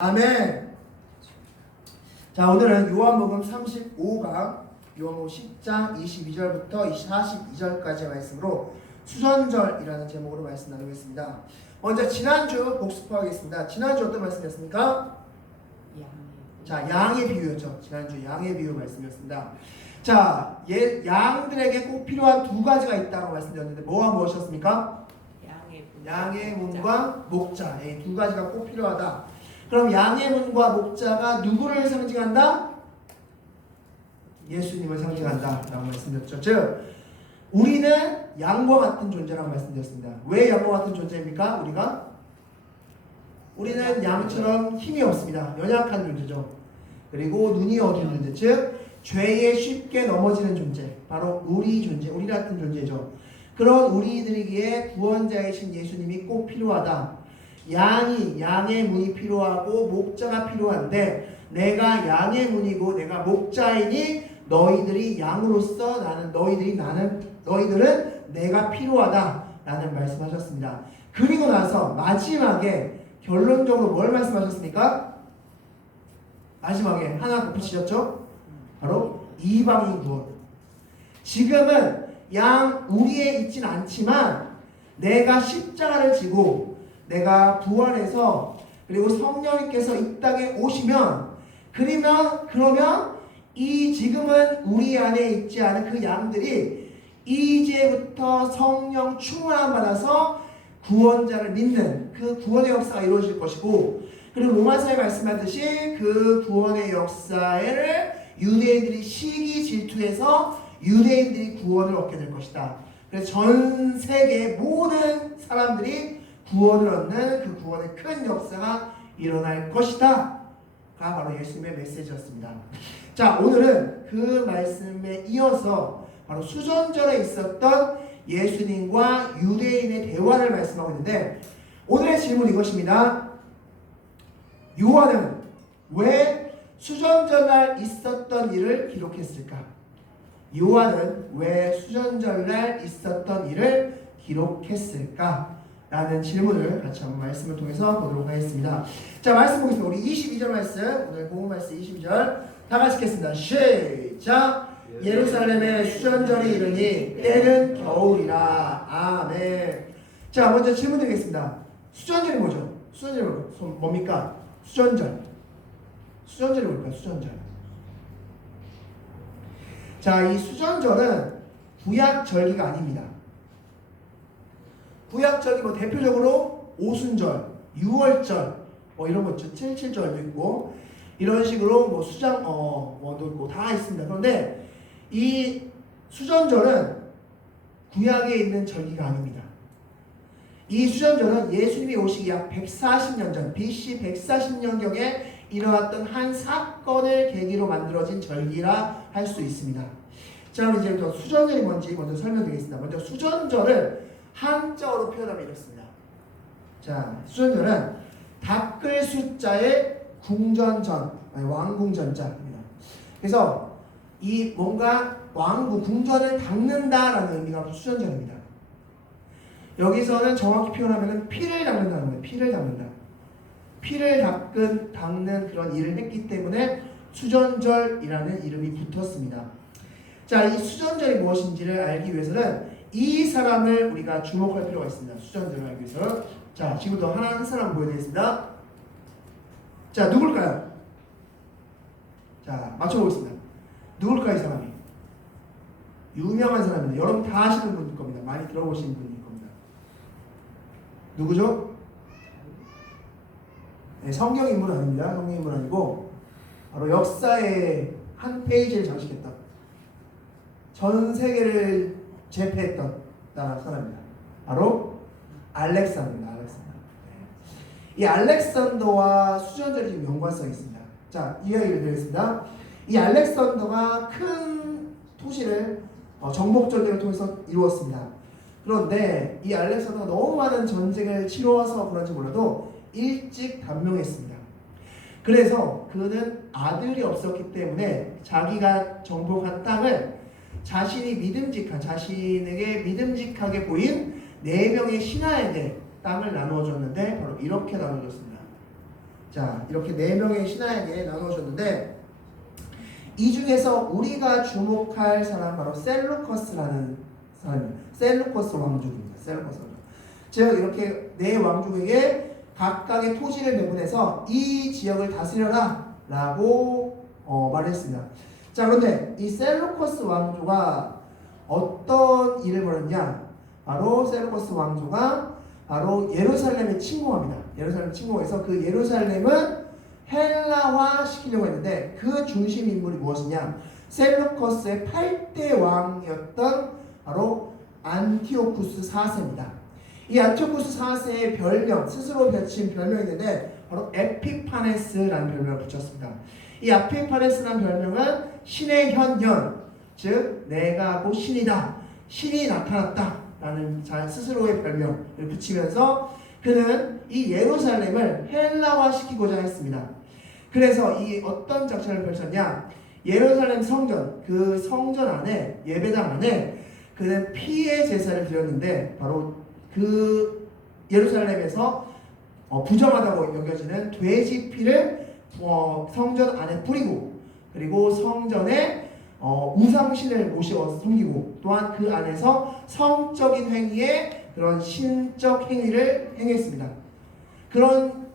아멘. 자, 오늘은 요한복음 35강 요한복음 10장 22절부터 42절까지의 말씀으로 수전절이라는 제목으로 말씀 나누겠습니다. 먼저 지난주 복습하겠습니다. 지난주 어떤 말씀이었습니까? 자, 양의 비유였죠. 지난주 양의 비유 말씀이었습니다. 자, 양들에게 꼭 필요한 두 가지가 있다고 말씀드렸는데 뭐와 무엇이었습니까? 양의 문과 목자. 이 두 가지가 꼭 필요하다. 그럼 양의 문과 목자가 누구를 상징한다? 예수님을 상징한다 라고 말씀드렸죠. 즉 우리는 양과 같은 존재라고 말씀드렸습니다. 왜 양과 같은 존재입니까? 우리는 양처럼 힘이 없습니다. 연약한 존재죠. 그리고 눈이 어두운 존재, 즉 죄에 쉽게 넘어지는 존재, 바로 우리 같은 존재죠. 그런 우리들에게 구원자이신 예수님이 꼭 필요하다. 양의 문이 필요하고 목자가 필요한데 내가 양의 문이고 내가 목자이니 너희들은 내가 필요하다라는 말씀하셨습니다. 그리고 나서 마지막에 결론적으로 뭘 말씀하셨습니까? 마지막에 하나 덧붙이셨죠? 바로 이방인 구원. 지금은 우리에 있진 않지만 내가 십자가를 지고 내가 부활해서 그리고 성령님께서 이 땅에 오시면 그러면 이 지금은 우리 안에 있지 않은 그 양들이 이제부터 성령 충만함 받아서 구원자를 믿는 그 구원의 역사가 이루어질 것이고, 그리고 로마서에 말씀하듯이 그 구원의 역사를 유대인들이 시기 질투해서 유대인들이 구원을 얻게 될 것이다. 그래서 전 세계 모든 사람들이 구원을 얻는 그 구원의 큰 역사가 일어날 것이다 가 바로 예수님의 메시지였습니다. 자, 오늘은 그 말씀에 이어서 바로 수전절에 있었던 예수님과 유대인의 대화를 말씀하고 있는데, 오늘의 질문은 이것입니다. 요한은 왜 수전절날 있었던 일을 기록했을까? 요한은 왜 수전절날 있었던 일을 기록했을까? 라는 질문을 같이 한번 말씀을 통해서 보도록 하겠습니다. 자, 말씀 보겠습니다. 우리 22절 말씀, 오늘 복음 말씀 22절 다 같이 읽겠습니다. 시작! 예루살렘의 수전절이 이르니 때는 겨울이라. 아멘. 자, 먼저 질문 드리겠습니다. 수전절이 뭐죠? 수전절이 뭡니까? 수전절이 뭘까요? 수전절. 자, 이 수전절은 구약절기가 아닙니다. 구약절기 대표적으로 오순절, 유월절 이런 거 있죠. 77절도 있고 이런 식으로 수장 뭐도 있고 다 있습니다. 그런데 이 수전절은 구약에 있는 절기가 아닙니다. 이 수전절은 예수님이 오시기 약 140년 전 BC 140년경에 일어났던 한 사건을 계기로 만들어진 절기라 할 수 있습니다. 자, 그럼 이제부터 수전절이 뭔지 먼저 설명드리겠습니다. 먼저 수전절을 한자어로 표현하면 이렇습니다. 자, 수전절은 닦을 숫자의 왕궁전자입니다. 그래서 이 뭔가 궁전을 닦는다라는 의미가 수전절입니다. 여기서는 정확히 표현하면 피를 닦는다는 거예요. 피를 닦는 그런 일을 했기 때문에 수전절이라는 이름이 붙었습니다. 자, 이 수전절이 무엇인지를 알기 위해서는 이 사람을 우리가 주목할 필요가 있습니다. 수전절을 알기 위해서. 자, 지금부터 한 사람 보여드리겠습니다. 자, 누굴까요? 자, 맞춰보겠습니다. 누굴까요, 이 사람이? 유명한 사람입니다. 여러분 다 아시는 분일 겁니다. 많이 들어보신 분일 겁니다. 누구죠? 네, 성경 인물 아닙니다. 성경 인물 아니고 바로 역사의 한 페이지를 장식했다. 전 세계를 제패했던 사람입니다. 바로 알렉산더입니다. 이 알렉산더와 수전절이 지금 연관성이 있습니다. 자, 이야기를 드리겠습니다. 이 알렉산더가 큰 도시를 정복 전쟁을 통해서 이루었습니다. 그런데 이 알렉산더가 너무 많은 전쟁을 치러서 그런지 몰라도 일찍 단명했습니다. 그래서 그는 아들이 없었기 때문에 자기가 정복한 땅을 자신에게 믿음직하게 보인 4명의 신하에게 땅을 나누어줬는데 바로 이렇게 나누어졌습니다. 자, 이렇게 4명의 신하에게 나누어졌는데 이 중에서 우리가 주목할 사람 바로 셀루커스라는 사람입니다. 셀루커스 왕족입니다. 셀루커스 왕족. 즉 이렇게 4왕족에게 각각의 토지를 배분해서 이 지역을 다스려라 라고 말했습니다. 자, 그런데 이 셀루커스 왕조가 어떤 일을 벌였냐? 바로 셀루커스 왕조가 바로 예루살렘에 침공합니다. 예루살렘 침공해서 그 예루살렘은 헬라화 시키려고 했는데 그 중심 인물이 무엇이냐? 셀루커스의 8대 왕이었던 바로 안티오쿠스 4세입니다. 이 안티오쿠스 4세의 별명, 스스로 붙인 별명이 있는데 바로 에피파네스라는 별명을 붙였습니다. 이 에피파네스라는 별명은 신의 현현, 즉 내가 곧 신이다, 신이 나타났다 라는 스스로의 별명을 붙이면서 그는 이 예루살렘을 헬라화 시키고자 했습니다. 그래서 이 어떤 작전을 펼쳤냐? 예루살렘 성전, 그 성전 안에, 예배당 안에 그는 피의 제사를 드렸는데 바로 그 예루살렘에서 부정하다고 여겨지는 돼지 피를 성전 안에 뿌리고 그리고 성전에 우상신을 모셔서 섬기고 또한 그 안에서 성적인 행위에 그런 신적 행위를 행했습니다. 그런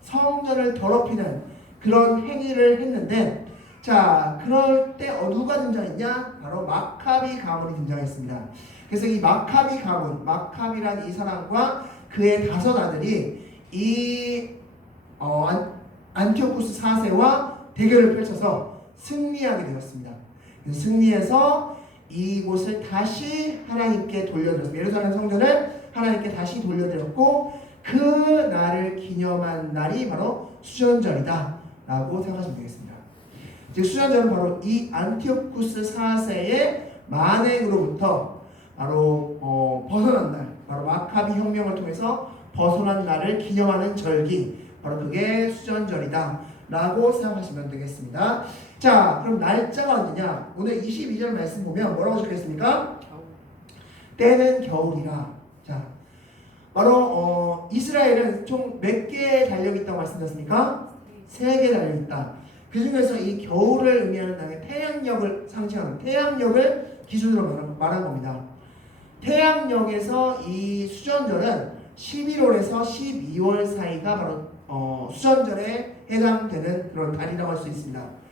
성전을 더럽히는 그런 행위를 했는데 자, 그럴 때 누가 등장했냐? 바로 마카비 가문이 등장했습니다. 그래서 이 마카비 가문, 마카비란 이 사람과 그의 5 아들이 이 안티오쿠스 4세와 대결을 펼쳐서 승리하게 되었습니다. 승리해서 이곳을 다시 하나님께 돌려드렸습니다. 예루살렘 성전을 하나님께 다시 돌려드렸고 그 날을 기념한 날이 바로 수전절이다 라고 생각하시면 되겠습니다. 즉 수전절은 바로 이 안티오쿠스 4세의 만행으로부터 바로 벗어난 날, 바로 마카비 혁명을 통해서 벗어난 날을 기념하는 절기, 바로 그게 수전절이다 라고 생각하시면 되겠습니다. 자, 그럼 날짜가 언제냐? 오늘 22절 말씀 보면 뭐라고 적혀있습니까? 때는 겨울이라. 자, 바로 이스라엘은 총 몇 개의 달력이 있다고 말씀드렸습니까? 3개 달력이 있다. 그 중에서 이 겨울을 의미하는 당의 태양력을 상징하는 태양력을 기준으로 말한 겁니다. 태양력에서 이 수전절은 11월에서 12월 사이가 바로 수전절에 해당되는 그런 달이라고 할 수 있습니다.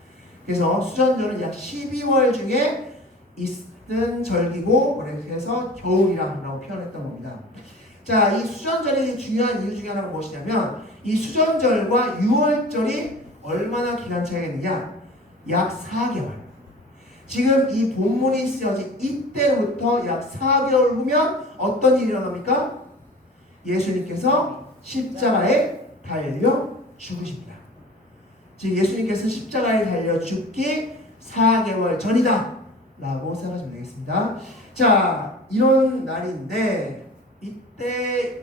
그래서 수전절은 약 12월 중에 있는 절기고 그래서 겨울이라고 표현했던 겁니다. 자, 이 수전절의 중요한 이유 중에 하나가 무엇이냐면 이 수전절과 6월절이 얼마나 기간 차이가 있느냐? 약 4개월. 지금 이 본문이 쓰여진 이때부터 약 4개월 후면 어떤 일이 일어납니까? 예수님께서 십자가에 달려 죽으십니다. 즉 예수님께서 십자가에 달려 죽기 4개월 전이다 라고 생각하시면 되겠습니다. 자, 이런 날인데 이때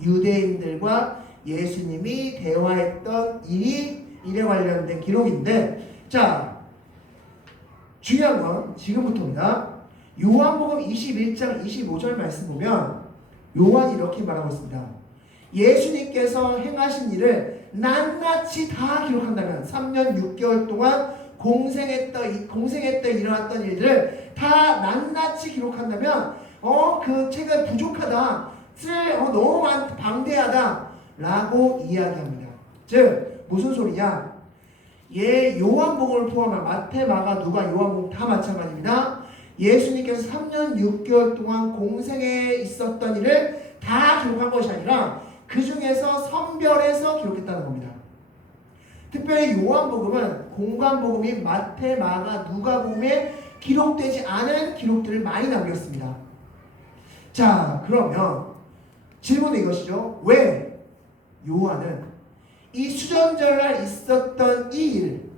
유대인들과 예수님이 대화했던 일에 관련된 기록인데 자, 중요한 건 지금부터입니다. 요한복음 21장 25절 말씀 보면 요한이 이렇게 말하고 있습니다. 예수님께서 행하신 일을 낱낱이 다 기록한다면 3년 6개월 동안 공생에 때 일어났던 일들을 다 낱낱이 기록한다면 그 책은 부족하다, 너무 방대하다 라고 이야기합니다. 즉 무슨 소리냐? 요한복음을 포함한 마태, 마가, 누가, 요한복음 다 마찬가지입니다. 예수님께서 3년 6개월 동안 공생에 있었던 일을 다 기록한 것이 아니라 그 중에서 선별해서 기록했다는 겁니다. 특별히 요한복음은 공관복음인 마태, 마가, 누가복음에 기록되지 않은 기록들을 많이 남겼습니다. 자, 그러면 질문은 이것이죠. 왜 요한은 이 수전절날 있었던 이 일,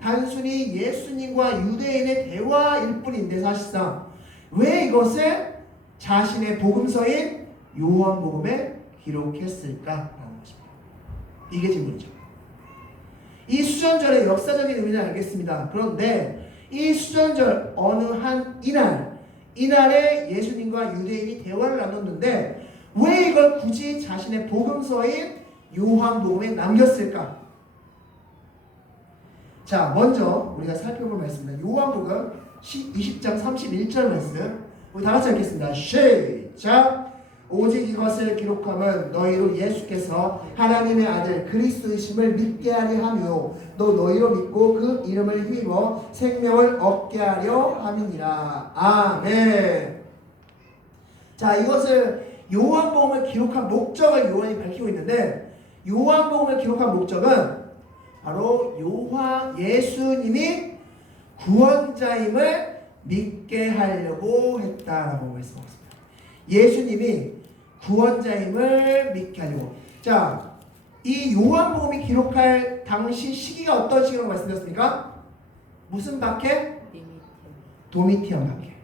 단순히 예수님과 유대인의 대화일 뿐인데 사실상 왜 이것을 자신의 복음서인 요한복음에 기록했을까라는 것입니다. 이게 질문이죠. 이 수전절의 역사적인 의미는 알겠습니다. 그런데 이 수전절 어느 한 이날에 예수님과 유대인이 대화를 나눴는데 왜 이걸 굳이 자신의 복음서인 요한복음에 남겼을까? 자, 먼저 우리가 살펴볼 말씀입니다. 요한복음 20장 31절 말씀. 우리 다 같이 읽겠습니다. 시작! 오직 이것을 기록함은 너희로 예수께서 하나님의 아들 그리스도이심을 믿게 하려 함이요 또 너희로 믿고 그 이름을 힘입어 생명을 얻게 하려 함이니라. 아멘. 자, 이것을 요한복음을 기록한 목적을 요한이 밝히고 있는데, 요한복음을 기록한 목적은 바로 예수님이 구원자임을 믿게 하려고 했다라고 말씀하고 있습니다. 예수님이 구원자임을 믿게 하려고. 자, 이 요한복음이 기록할 당시 시기가 어떤 시기라고 말씀드렸습니까? 무슨 박해? 도미티안 박해.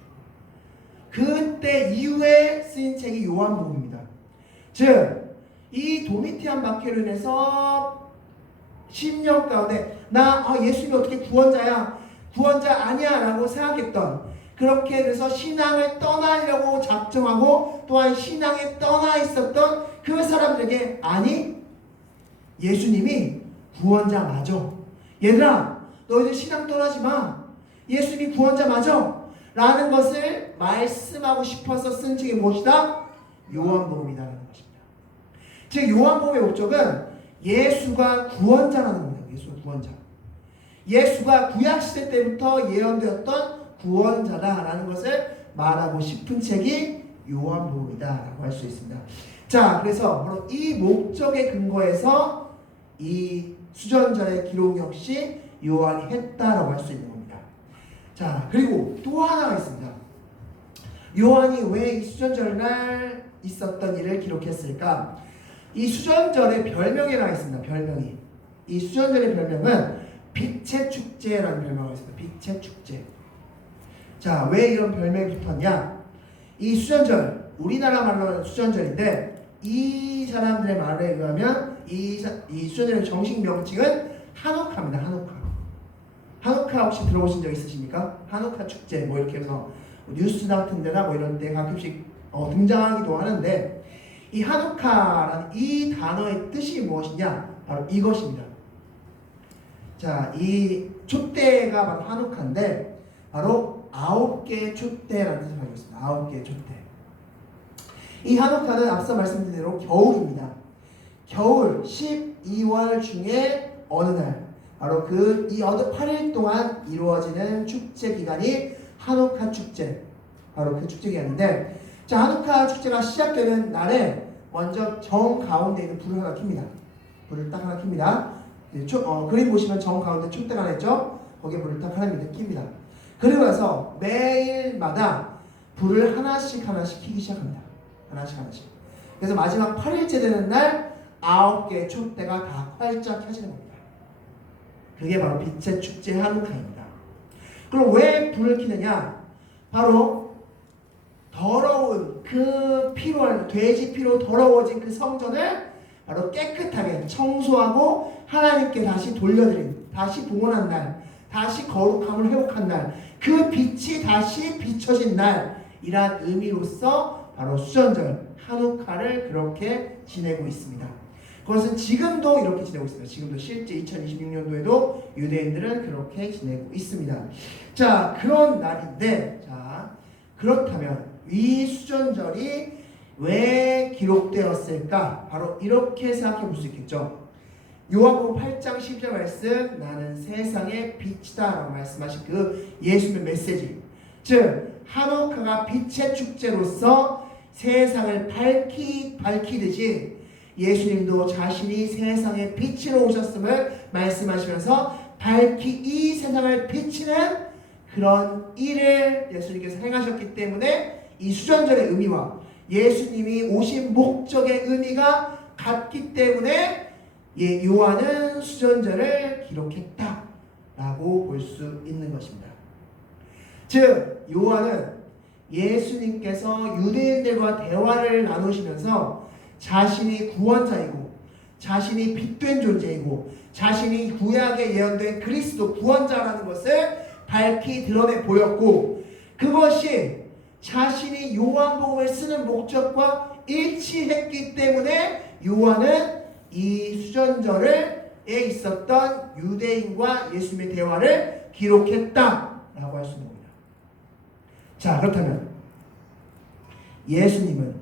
그때 이후에 쓰인 책이 요한복음입니다. 즉, 이 도미티안 박해로 인해서 10년 가운데 예수님이 어떻게 구원자야? 구원자 아니야 라고 생각했던, 그렇게 돼서 신앙을 떠나려고 작정하고 또한 신앙에 떠나 있었던 그 사람들에게, 아니, 예수님이 구원자 맞아. 얘들아, 너희들 신앙 떠나지 마. 예수님이 구원자 맞아. 라는 것을 말씀하고 싶어서 쓴 책이 무엇이다? 요한복음이다라는 것입니다. 즉, 요한복음의 목적은 예수가 구원자라는 겁니다. 예수가 구원자. 예수가 구약시대 때부터 예언되었던 구원자다라는 것을 말하고 싶은 책이 요한복음이다라고 할 수 있습니다. 자, 그래서 바로 이 목적에 근거해서 이 수전절의 기록 역시 요한이 했다라고 할 수 있는 겁니다. 자, 그리고 또 하나가 있습니다. 요한이 왜 이 수전절날 있었던 일을 기록했을까? 이 수전절의 별명이 나와 있습니다. 별명이. 이 수전절의 별명은 빛의 축제라는 별명이 있습니다. 빛의 축제. 자, 왜 이런 별명이 붙었냐? 이 수전절, 우리나라 말로는 수전절인데, 이 사람들의 말에 의하면 이 수전절의 정식 명칭은 하누카입니다. 하누카 혹시 들어보신 적 있으십니까? 하누카 축제 뭐 이렇게 해서 뉴스 같은 데나 뭐 이런 데 가끔씩 등장하기도 하는데, 이 하누카라는 이 단어의 뜻이 무엇이냐? 바로 이것입니다. 자, 이 촛대가 바로 하누카인데, 바로 9개의 촛대라는 뜻을 가지고 있습니다. 9개의 촛대. 이 하누카는 앞서 말씀드린 대로 겨울입니다. 겨울 12월 중에 어느 날, 바로 이 어느 8일 동안 이루어지는 축제 기간이 하누카 축제, 바로 그 축제 기간인데, 자, 하누카 축제가 시작되는 날에 먼저 정 가운데 있는 불을 하나 켭니다. 불을 딱 하나 켭니다. 그림 보시면 정 가운데 촛대가 하나 있죠? 거기에 불을 딱 하나 켭니다. 그리고 나서 매일마다 불을 하나씩 켜기 시작합니다. 하나씩. 그래서 마지막 8일째 되는 날 9개의 촛대가 다 활짝 켜지는 겁니다. 그게 바로 빛의 축제 하누카입니다. 그럼 왜 불을 켜느냐? 바로 더러운 그 피로, 돼지 피로 더러워진 그 성전을 바로 깨끗하게 청소하고 하나님께 다시 돌려드린, 다시 봉헌한 날, 다시 거룩함을 회복한 날, 그 빛이 다시 비춰진 날이란 의미로서 바로 수전절 하누카를 그렇게 지내고 있습니다. 그것은 지금도 이렇게 지내고 있습니다. 지금도 실제 2026년도에도 유대인들은 그렇게 지내고 있습니다. 자, 그런 날인데, 자, 그렇다면 이 수전절이 왜 기록되었을까? 바로 이렇게 생각해 볼 수 있겠죠. 요한복음 8장 10절 말씀, 나는 세상의 빛이다 라고 말씀하신 그 예수님의 메시지, 즉 하누카가 빛의 축제로서 세상을 밝히듯이 예수님도 자신이 세상의 빛으로 오셨음을 말씀하시면서 이 세상을 비치는 그런 일을 예수님께서 행하셨기 때문에 이 수전절의 의미와 예수님이 오신 목적의 의미가 같기 때문에 요한은 수전절을 기록했다라고 볼 수 있는 것입니다. 즉, 요한은 예수님께서 유대인들과 대화를 나누시면서 자신이 구원자이고 자신이 빛된 존재이고 자신이 구약에 예언된 그리스도 구원자라는 것을 밝히 드러내 보였고, 그것이 자신이 요한복음을 쓰는 목적과 일치했기 때문에 요한은 이 수전절을 있었던 유대인과 예수님의 대화를 기록했다라고 할 수 있는 겁니다. 자, 그렇다면 예수님은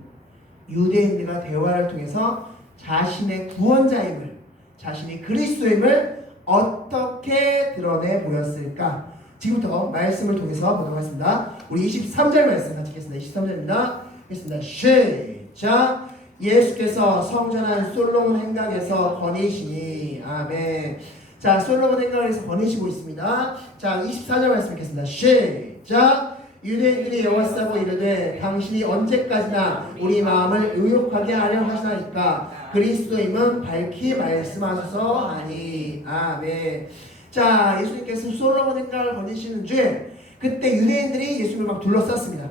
유대인들과 대화를 통해서 자신의 구원자임을, 자신이 그리스도임을 어떻게 드러내 보였을까? 지금부터 말씀을 통해서 보도록 하겠습니다. 우리 23절 말씀 같이 읽겠습니다. 23절입니다. 읽겠습니다. 시작. 예수께서 성전한 솔로몬 행각에서 거니시니. 아멘. 자, 솔로몬 행각에서 거니시고 있습니다. 자, 24절 말씀 읽겠습니다. 시작. 유대인들이 여호와사고 이르되 당신이 언제까지나 우리 마음을 의욕하게 하려 하시나이까 그리스도임은 밝히 말씀하소서 하니. 아멘. 자, 예수님께서 솔로몬 행각을 거니시는 주에 그때 유대인들이 예수님을 막 둘러쌌습니다.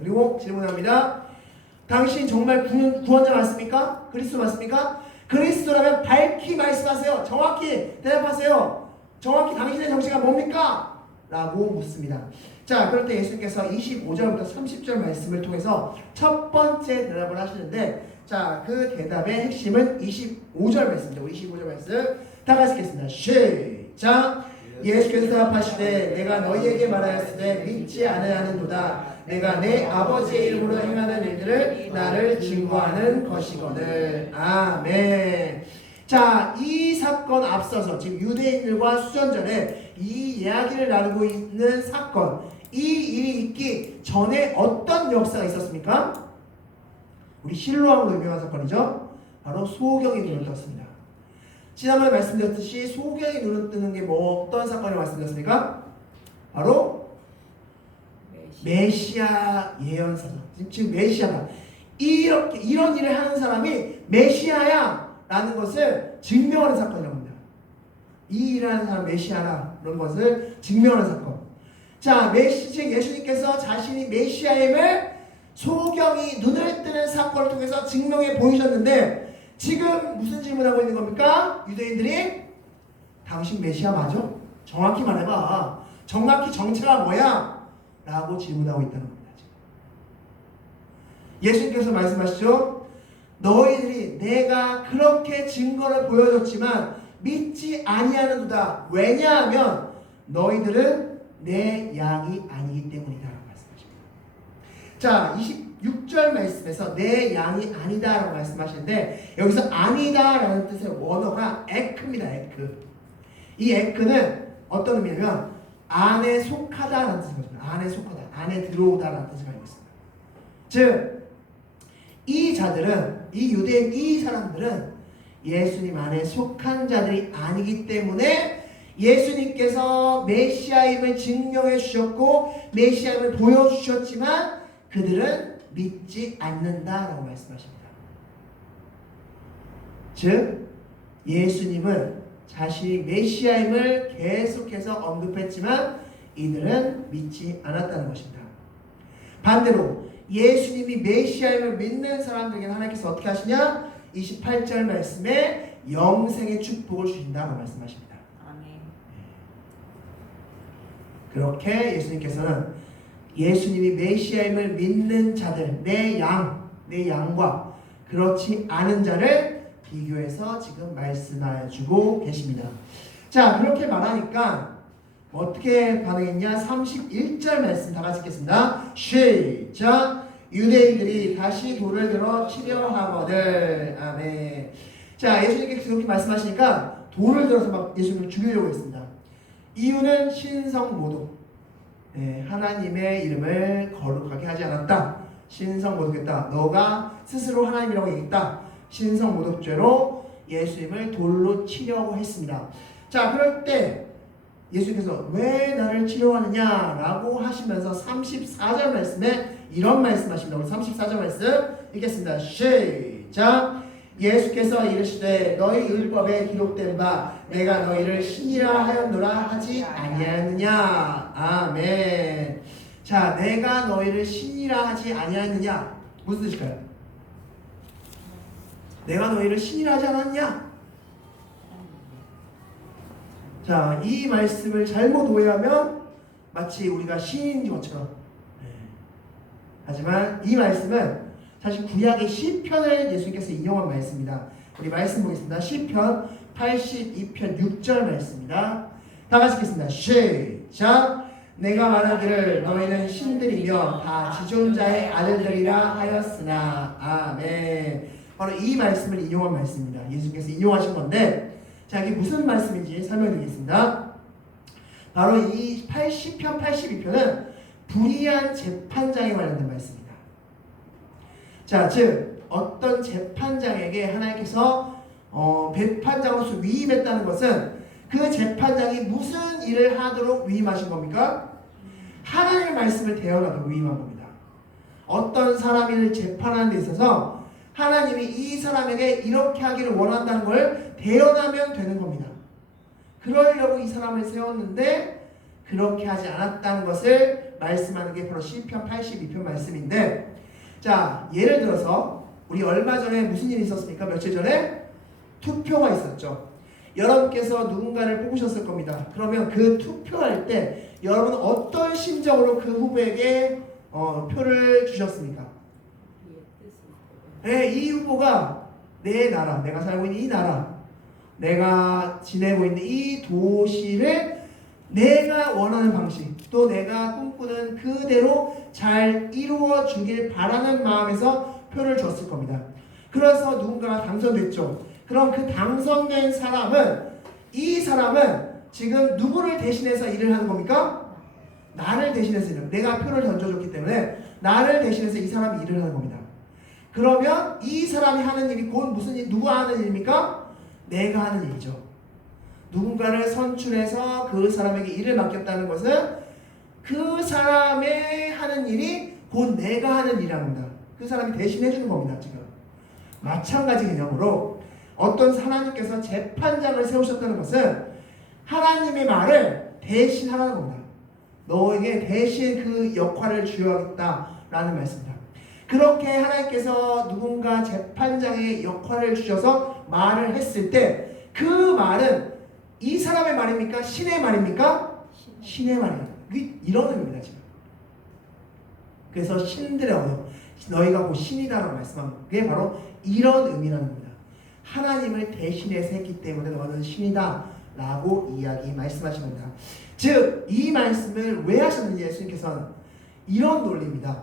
그리고 질문합니다. 당신 정말 구원자 맞습니까? 그리스도 맞습니까? 그리스도라면 밝히 말씀하세요. 정확히 대답하세요. 정확히 당신의 정체가 뭡니까? 라고 묻습니다. 자, 그럴 때 예수님께서 25절부터 30절 말씀을 통해서 첫 번째 대답을 하시는데, 자, 그 대답의 핵심은 25절 말씀입니다. 25절 말씀 다 같이 읽겠습니다. 시작. 예수께서 대답하시되 내가 너희에게 말하였으되 믿지 아니하는도다. 내가 내 아버지의 이름으로 행하는 일들을 나를 증거하는 것이거늘. 아멘. 자, 이 사건 앞서서 지금 유대인들과 수전전에 이 이야기를 나누고 있는 사건, 이 일이 있기 전에 어떤 역사가 있었습니까? 우리 실로암으로 유명한 사건이죠. 바로 소경이 눈을 떴습니다. 지난번에 말씀드렸듯이 소경이 눈을 뜨는 게 뭐 어떤 사건을 말씀드렸습니까? 바로 메시아 예언사죠. 지금 메시아가 이런 일을 하는 사람이 메시아야 라는 것을 증명하는 사건이라고 합니다. 이 일을 하는 사람 메시아라 그런 것을 증명하는 사건. 자, 예수님께서 자신이 메시아임을 소경이 눈을 뜨는 사건을 통해서 증명해 보이셨는데 지금 무슨 질문하고 있는 겁니까? 유대인들이 당신 메시아 맞아? 정확히 말해봐. 정확히 정체가 뭐야? 라고 질문하고 있다는 겁니다. 예수님께서 말씀하시죠. 너희들이 내가 그렇게 증거를 보여줬지만 믿지 아니하는도다. 왜냐하면 너희들은 내 양이 아니기 때문이다 라고 말씀하십니다. 자, 26절 말씀에서 내 양이 아니다 라고 말씀하시는데 여기서 아니다 라는 뜻의 원어가 에크입니다. 에크. 이 에크는 어떤 의미냐면 안에 속하다 라는 뜻이거든요. 안에 속하다, 안에 들어오다 라는 뜻을 가지고 있습니다. 즉 이 자들은, 이 유대인 이 사람들은 예수님 안에 속한 자들이 아니기 때문에 예수님께서 메시아임을 증명해 주셨고 메시아임을 보여주셨지만 그들은 믿지 않는다라고 말씀하십니다. 즉 예수님은 자신이 메시아임을 계속해서 언급했지만 이들은 믿지 않았다는 것입니다. 반대로 예수님이 메시아임을 믿는 사람들에게는 하나님께서 어떻게 하시냐? 28절 말씀에 영생의 축복을 주신다고 말씀하십니다. 아멘. 그렇게 예수님께서는 예수님이 메시아임을 믿는 자들, 내 양과 그렇지 않은 자를 비교해서 지금 말씀해 주고 계십니다. 자, 그렇게 말하니까 어떻게 반응했냐? 31절 말씀 다 같이 읽겠습니다. 시작. 유대인들이 다시 돌을 들어 치려 하거늘. 아멘. 자, 예수님께서 그렇게 말씀하시니까 돌을 들어서 막 예수님을 죽이려고 했습니다. 이유는 신성모독. 네, 하나님의 이름을 거룩하게 하지 않았다. 신성모독했다. 너가 스스로 하나님이라고 얘기했다. 신성모독죄로 예수님을 돌로 치려고 했습니다. 자, 그럴 때 예수님께서 왜 나를 치료하느냐라고 하시면서 34절 말씀에 이런 말씀하십니다. 우리 34절 말씀 읽겠습니다. 시작. 예수께서 이르시되 너희 율법에 기록된 바 내가 너희를 신이라 하였노라 하지 아니하느냐. 아멘. 자, 내가 너희를 신이라 하지 아니하느냐 무슨 뜻일까요? 내가 너희를 신이라 하지 않았냐? 자, 이 말씀을 잘못 오해하면 마치 우리가 신인 것처럼. 하지만 이 말씀은 사실 구약의 시편을 예수님께서 인용한 말씀입니다. 우리 말씀 보겠습니다. 시편 82편 6절 말씀입니다. 다 같이 읽겠습니다. 시작. 내가 말하기를 너희는 신들이며 다 지존자의 아들들이라 하였으나. 아멘. 바로 이 말씀을 인용한 말씀입니다. 예수께서 인용하신 건데, 자, 이게 무슨 말씀인지 설명드리겠습니다. 바로 이 80편, 82편은 불의한 재판장에 관련된 말씀입니다. 자, 즉 어떤 재판장에게 하나님께서 배판장으로서 위임했다는 것은 그 재판장이 무슨 일을 하도록 위임하신 겁니까? 하나님의 말씀을 대언하도록 위임한 겁니다. 어떤 사람을 재판하는 데 있어서 하나님이 이 사람에게 이렇게 하기를 원한다는 걸 대언하면 되는 겁니다. 그러려고 이 사람을 세웠는데 그렇게 하지 않았다는 것을 말씀하는 게 바로 시편 82편 말씀인데, 자, 예를 들어서 우리 얼마 전에 무슨 일이 있었습니까? 며칠 전에 투표가 있었죠. 여러분께서 누군가를 뽑으셨을 겁니다. 그러면 그 투표할 때 여러분은 어떤 심정으로 그 후보에게 표를 주셨습니까? 네, 이 후보가 내 나라, 내가 살고 있는 이 나라, 내가 지내고 있는 이 도시를 내가 원하는 방식, 또 내가 꿈꾸는 그대로 잘 이루어 주길 바라는 마음에서 표를 줬을 겁니다. 그래서 누군가가 당선됐죠. 그럼 그 당선된 사람은, 이 사람은 지금 누구를 대신해서 일을 하는 겁니까? 나를 대신해서 일을, 내가 표를 던져줬기 때문에 나를 대신해서 이 사람이 일을 하는 겁니다. 그러면 이 사람이 하는 일이 곧 무슨 일, 누가 하는 일입니까? 내가 하는 일이죠. 누군가를 선출해서 그 사람에게 일을 맡겼다는 것은 그 사람의 하는 일이 곧 내가 하는 일이라는 겁니다. 그 사람이 대신해 주는 겁니다. 지금 마찬가지 개념으로 어떤 하나님께서 재판장을 세우셨다는 것은 하나님의 말을 대신하라는 겁니다. 너에게 대신 그 역할을 주어야겠다라는 말씀입니다. 그렇게 하나님께서 누군가 재판장의 역할을 주셔서 말을 했을 때 그 말은 이 사람의 말입니까? 신의 말입니까? 신의 말입니다. 이런 의미입니다. 지금. 그래서 신들의 언어, 너희가 곧 신이다라고 말씀한 게 바로 이런 의미라는 겁니다. 하나님을 대신해서 했기 때문에 너는 신이다 라고 말씀하신 겁니다. 즉 이 말씀을 왜 하셨는지 예수님께서는 이런 논리입니다.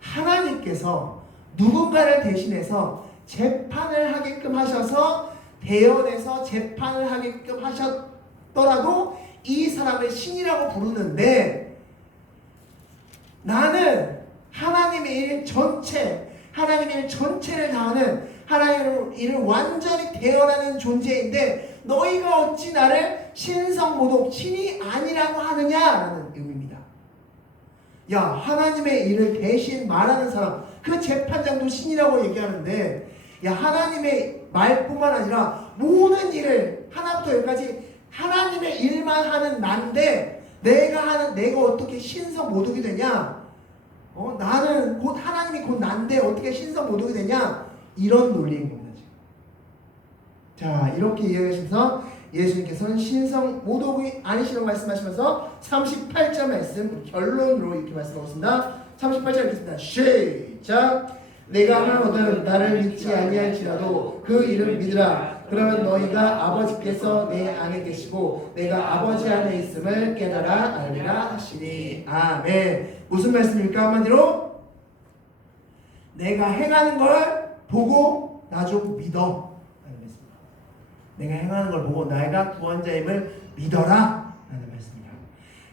하나님께서 누군가를 대신해서 재판을 하게끔 하셔서 대언해서 재판을 하게끔 하셨더라도 이 사람을 신이라고 부르는데, 나는 하나님의 일 전체, 하나님의 일 전체를 다하는 하나님의 일을 완전히 대언하는 존재인데 너희가 어찌 나를 신성모독, 신이 아니라고 하느냐라는 의미입니다. 야, 하나님의 일을 대신 말하는 사람, 그 재판장도 신이라고 얘기하는데, 야, 하나님의 말뿐만 아니라 모든 일을 하나부터 열까지 하나님의 일만 하는 난데 내가 어떻게 신성모독이 되냐? 나는 곧 하나님이 곧 난데 어떻게 신성모독이 되냐? 이런 논리인 겁니다. 지금. 자, 이렇게 이해하셔서 예수님께서는 신성모독이 아니시라고 말씀하시면서 38절 말씀 결론으로 이렇게 말씀하셨습니다. 38절 읽겠습니다. 시작. 내가 하거든 나를 믿지 아니할지라도 그 이름을 믿으라. 그러면 너희가 아버지께서 내 안에 계시고 내가 아버지 안에 있음을 깨달아 알리라 하시니. 아멘. 무슨 말씀입니까? 한마디로 내가 행하는 걸 보고 나 좀 믿어. 내가 행하는 걸 보고 내가 구원자임을 믿어라 라는 말씀입니다.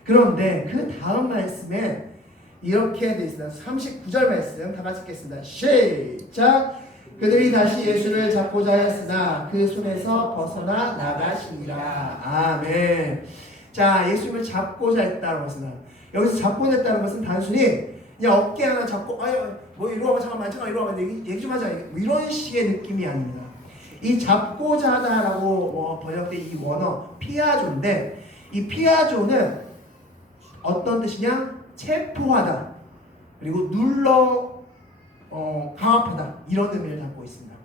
그런데 그 다음 말씀에 이렇게 되어 있습니다. 39절 말씀 다 같이 읽겠습니다. 시작. 그들이 다시 예수를 잡고자 하였으나 그 손에서 벗어나 나가시니라. 아멘. 자, 예수님을 잡고자 했다는 것은, 여기서 잡고자 했다는 것은 단순히 그냥 어깨 하나 잡고 뭐 이리 와봐, 잠깐만 이리 와봐, 얘기 좀 하자, 뭐 이런 식의 느낌이 아닙니다. 이 잡고자 하다라고 번역된 이 원어 피아조인데, 이 피아조는 어떤 뜻이냐? 체포하다, 그리고 눌러 강압하다, 이런 의미를 담고 있습니다.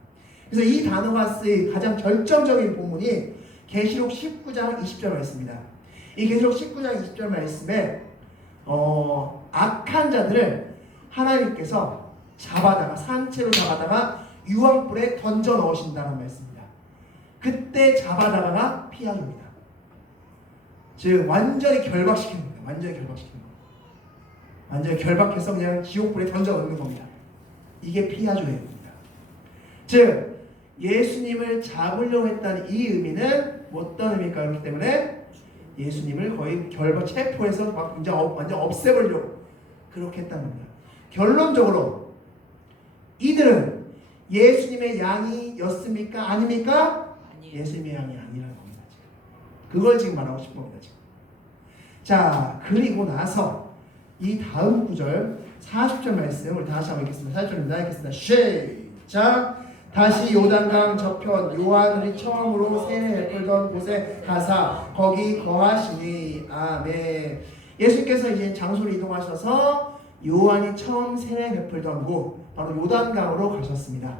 그래서 이 단어가 쓰인 가장 결정적인 본문이 계시록 19장 20절 말씀입니다. 이 계시록 19장 20절 말씀에 악한 자들을 하나님께서 산채로 잡아다가 유황불에 던져 넣으신다는 말씀입니다. 그때 잡아다가 피하줍니다. 즉 완전히 결박시키는 겁니다. 완전히 결박시키는 겁니다. 완전히 결박해서 그냥 지옥불에 던져 넣는 겁니다. 이게 피하조입니다. 즉 예수님을 잡으려고 했다는 이 의미는 어떤 의미일까요? 그렇기 때문에 예수님을 거의 체포해서 막 이제 완전 없애버리려고 그렇게 했다는 겁니다. 결론적으로 이들은 예수님의 양이었습니까? 아닙니까? 아니에요. 예수님의 양이 아니라는 겁니다. 그걸 지금 말하고 싶은 겁니다. 지금. 자, 그리고 나서 이 다음 구절 40절 말씀 우리 다시 한번 읽겠습니다. 40절입니다. 읽겠습니다. 시작. 다시 요단강 저편 요한이 처음으로 세례 베풀던 곳에 가사 거기 거하시니. 아멘. 예수님께서 이제 장소를 이동하셔서 요한이 처음 세례 베풀던 곳 바로 요단강으로 가셨습니다.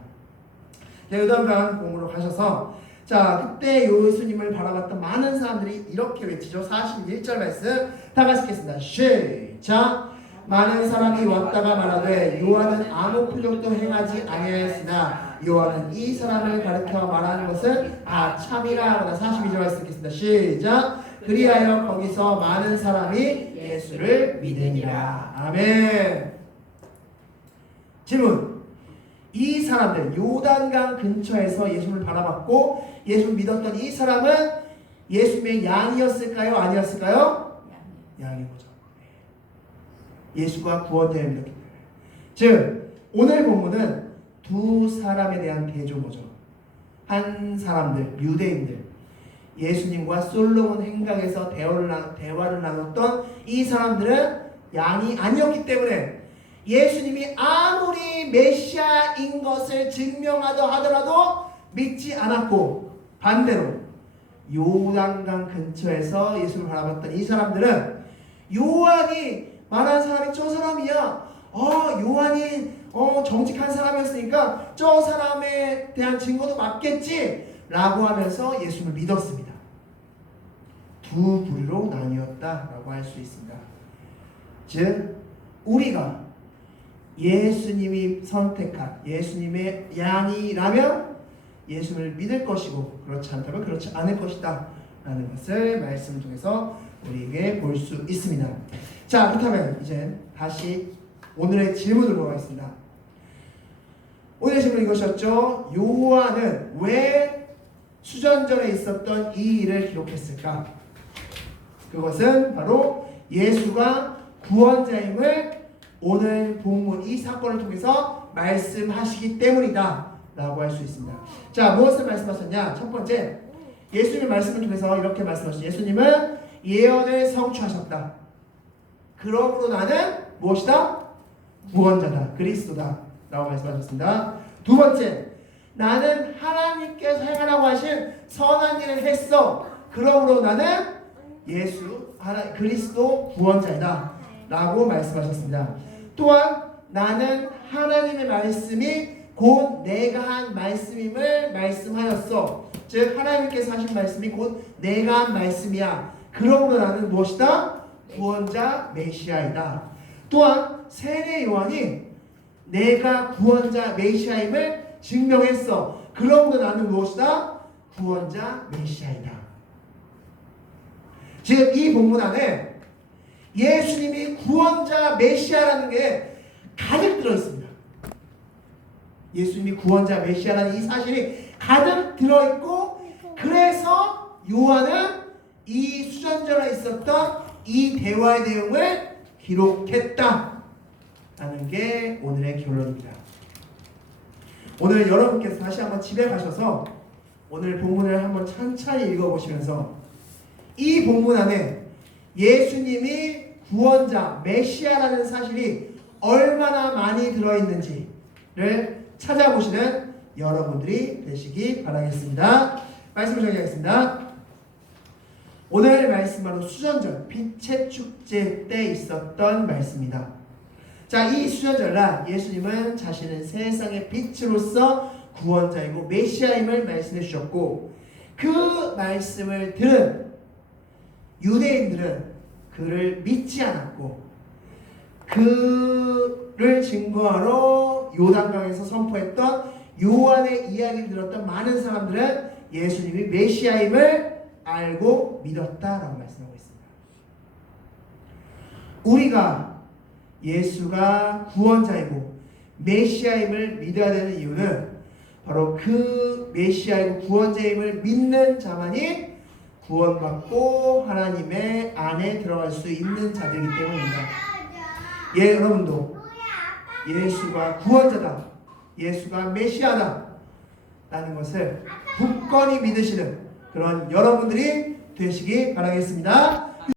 요단강 공으로 가셔서 자 그때 예수님을 바라봤던 많은 사람들이 이렇게 외치죠. 41절 말씀 다 같이 읽겠습니다. 시작. 많은 사람이 왔다가 말하되 요한은 아무 표적도 행하지 아니하였으나 요한은 이 사람을 가르쳐 말하는 것은 다 참이라. 42절 말씀 읽겠습니다. 시작. 그리하여 거기서 많은 사람이 예수를 믿으니라. 아멘. 질문. 이 사람들 요단강 근처에서 예수를 바라봤고 예수를 믿었던 이 사람은 예수님의 양이었을까요? 아니었을까요? 양인 거죠. 예수가 구원자를 믿었기 때문에. 즉 오늘 본문은 두 사람에 대한 대조보죠. 한 사람들 유대인들 예수님과 솔로몬 행각에서 대화를 나눴던 이 사람들은 양이 아니었기 때문에 예수님이 아무리 메시아인 것을 증명하려 하더라도 믿지 않았고 반대로 요단강 근처에서 예수를 바라봤던 이 사람들은 요한이 말한 사람이 저 사람이야. 요한이 정직한 사람이었으니까 저 사람에 대한 증거도 맞겠지 라고 하면서 예수를 믿었습니다. 두 부류로 나뉘었다라고 할 수 있습니다. 즉 우리가 예수님이 선택한 예수님의 양이라면 예수를 믿을 것이고 그렇지 않다면 그렇지 않을 것이다 라는 것을 말씀 통해서 우리에게 볼 수 있습니다. 자 그렇다면 이제 다시 오늘의 질문으로 가겠습니다. 오늘의 질문은 이것이었죠. 요한은 왜 수전전에 있었던 이 일을 기록했을까? 그것은 바로 예수가 구원자임을 오늘 본문 이 사건을 통해서 말씀하시기 때문이다 라고 할 수 있습니다. 자 무엇을 말씀하셨냐? 첫 번째 예수님의 말씀을 통해서 이렇게 말씀하셨죠. 예수님은 예언을 성취하셨다. 그러므로 나는 무엇이다? 구원자다. 그리스도다 라고 말씀하셨습니다. 두 번째 나는 하나님께서 행하라고 하신 선한 일을 했어. 그러므로 나는 그리스도 구원자이다 라고 말씀하셨습니다. 또한 나는 하나님의 말씀이 곧 내가 한 말씀임을 말씀하였어. 즉 하나님께서 하신 말씀이 곧 내가 한 말씀이야. 그러므로 나는 무엇이다? 구원자 메시아이다. 또한 세례 요한이 내가 구원자 메시아임을 증명했어. 그러므로 나는 무엇이다? 구원자 메시아이다. 즉 이 본문 안에 예수님이 구원자 메시아라는 게 가득 들어있습니다. 예수님이 구원자 메시아라는 이 사실이 가득 들어있고 그래서 요한은 이 수전전에 있었던 이 대화의 내용을 기록했다라는 게 오늘의 결론입니다. 오늘 여러분께서 다시 한번 집에 가셔서 오늘 본문을 한번 천천히 읽어보시면서 이 본문 안에 예수님이 구원자 메시아라는 사실이 얼마나 많이 들어있는지를 찾아보시는 여러분들이 되시기 바라겠습니다. 말씀을 정리하겠습니다. 오늘 말씀 바로 수전절 빛의 축제 때 있었던 말씀입니다. 자, 이 수전절날 예수님은 자신은 세상의 빛으로서 구원자이고 메시아임을 말씀해 주셨고 그 말씀을 들은 유대인들은 그를 믿지 않았고 그를 증거하러 요단강에서 선포했던 요한의 이야기를 들었던 많은 사람들은 예수님이 메시아임을 알고 믿었다라고 말씀하고 있습니다. 우리가 예수가 구원자이고 메시아임을 믿어야 되는 이유는 바로 그 메시아이고 구원자임을 믿는 자만이 구원받고 하나님의 안에 들어갈 수 있는 자들이기 때문입니다. 예, 여러분도 예수가 구원자다, 예수가 메시아다 라는 것을 굳건히 믿으시는 그런 여러분들이 되시기 바라겠습니다.